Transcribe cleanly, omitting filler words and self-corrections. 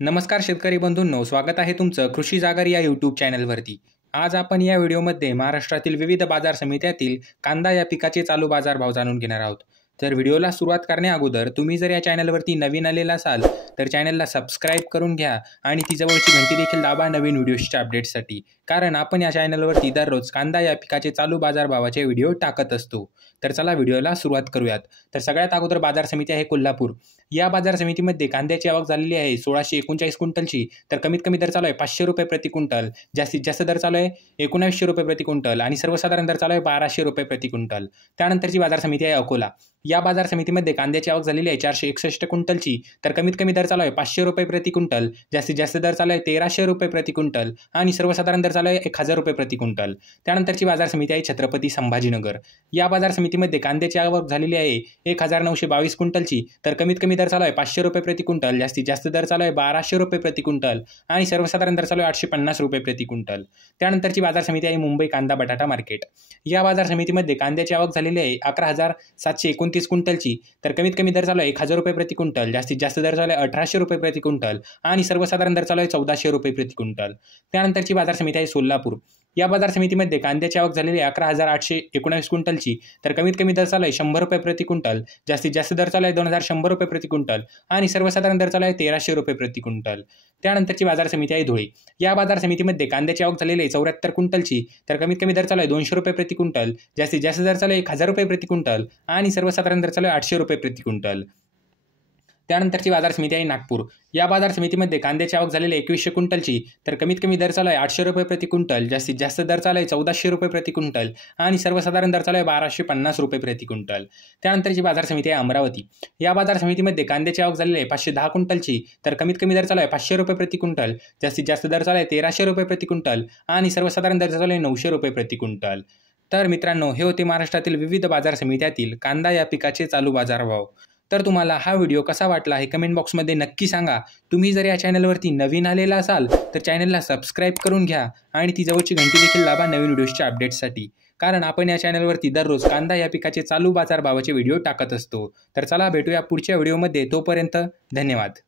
नमस्कार शेतकरी बंधूंनो, स्वागत आहे तुमचं कृषी जागर या यूट्यूब चॅनलवरती। आज आपण या व्हिडिओमध्ये महाराष्ट्रातील विविध बाजार समित्यातील कांदा या पिकाचे चालू बाजारभाव जाणून घेणार आहोत। तर व्हिडिओला सुरुवात करण्याअगोदर तुम्ही जर या चॅनलवरती नवीन आलेला असाल तर चॅनलला सबस्क्राइब करून घ्या आणि ती जवळची घंटी देखील दाबा नवीन व्हिडिओच्या अपडेट्ससाठी, कारण आपण या चॅनलवरती दररोज कांदा या पिकाचे चालू बाजारभावाचे व्हिडिओ टाकत असतो। तर चला व्हिडिओला सुरुवात करूयात। तर सगळ्यात अगोदर बाजार समिती आहे कोल्हापूर। या बाजार समितीमध्ये कांद्याची आवक झालेली आहे 1639 क्विंटलची। तर कमीत कमी दर चालू आहे 500 रुपये प्रति क्विंटल, जास्तीत जास्त दर चालू आहे 1900 रुपये प्रति क्विंटल आणि सर्वसाधारण दर चालू आहे 1200 रुपये प्रति क्विंटल। त्यानंतरची बाजार समिती आहे अकोला। या बाजार समितीमध्ये कांद्याची आवक झालेली आहे 461 क्विंटलची। तर कमीत कमी दर चालू आहे 500 रुपये प्रति क्विंटल, जास्तीत जास्त दर चालू आहे 1300 रुपये प्रति क्विंटल आणि सर्वसाधारण दर चालू आहे 1000 रुपये प्रति क्विंटल। त्यानंतरची बाजार समिती आहे छत्रपती संभाजीनगर। या बाजार समितीमध्ये कांद्याची आवक झालेली आहे 1922 क्विंटलची। तर कमीत कमी दर चालू आहे 500 रुपये प्रति क्विंटल, जास्तीत जास्त दर चालू आहे 1200 रुपये प्रति क्विंटल आणि सर्वसाधारण दर चालू आहे 850 रुपये प्रति क्विंटल। त्यानंतरची बाजार समिती आहे मुंबई कांदा बटाटा मार्केट। या बाजार समितीमध्ये कांद्याची आवक झालेली आहे 11,729 क्विंटलची। तर कमीत कमी दर चालू आहे 1000 रुपये प्रति क्विंटल, जास्तीत जास्त दर चालू आहे 1800 रुपये प्रति क्विंटल आणि सर्वसाधारण दर चालू आहे 1400 रुपये प्रति क्विंटल। त्यानंतरची बाजार समिती आहे सोलापूर। या बाजार समितीमध्ये कांद्याची आवक झालेली आहे 11,819 क्विंटलची। तर कमीत कमी दर चालू आहे 100 रुपये प्रति क्विंटल, जास्तीत जास्त दर चालू आहे 2100 रुपये प्रति क्विंटल आणि सर्वसाधारण दर चालू आहे 1300 रुपये प्रति क्विंटल। त्यानंतरची बाजार समिती आहे धुळे। या बाजार समितीमध्ये कांद्याची आवक झालेली आहे 74 क्विंटलची। तर कमीत कमी दर चालू आहे 200 रुपये प्रति क्विंटल, जास्तीत जास्त दर चालू आहे 1000 रुपये प्रति क्विंटल आणि सर्वसाधारण दर चालू आहे 800 रुपये प्रति क्विंटल। त्यानंतरची बाजार समिती आहे नागपूर। या बाजार समितीमध्ये कांद्याची आवक झालेली आहे 2100 क्विंटलची। तर कमीत कमी दर चालू आहे 800 रुपये प्रति क्विंटल, जास्तीत जास्त दर चालू आहे 1400 रुपये प्रति क्विंटल आणि सर्वसाधारण दर चालू आहे 1250 रुपये प्रति क्विंटल। त्यानंतरची बाजार समिती आहे अमरावती। या बाजार समितीमध्ये कांद्याची आवक झालेली आहे 510 क्विंटलची। तर कमीत कमी दर चालू आहे 500 रुपये प्रति क्विंटल, जास्तीत जास्त दर चालू आहे 1300 रुपये प्रति क्विंटल आणि सर्वसाधारण दर चालू आहे 900 रुपये प्रति क्विंटल। तर मित्रांनो, हे होते महाराष्ट्रातील विविध बाजार समित्यातील कांदा या पिकाचे चालू बाजारभाव। तर तुम्हाला हा व्हिडिओ कसा वाटला हे कमेंट बॉक्समध्ये नक्की सांगा। तुम्ही जर या चॅनलवरती नवीन आलेला असाल तर चॅनलला सबस्क्राइब करून घ्या आणि ती जवळची घंटी देखील दाबा नवीन व्हिडिओच्या अपडेट्ससाठी, कारण आपण या चॅनलवरती दररोज कांदा या पिकाचे चालू बाजारभावाचे व्हिडिओ टाकत असतो। तर चला भेटूया पुढच्या व्हिडिओमध्ये, तोपर्यंत धन्यवाद।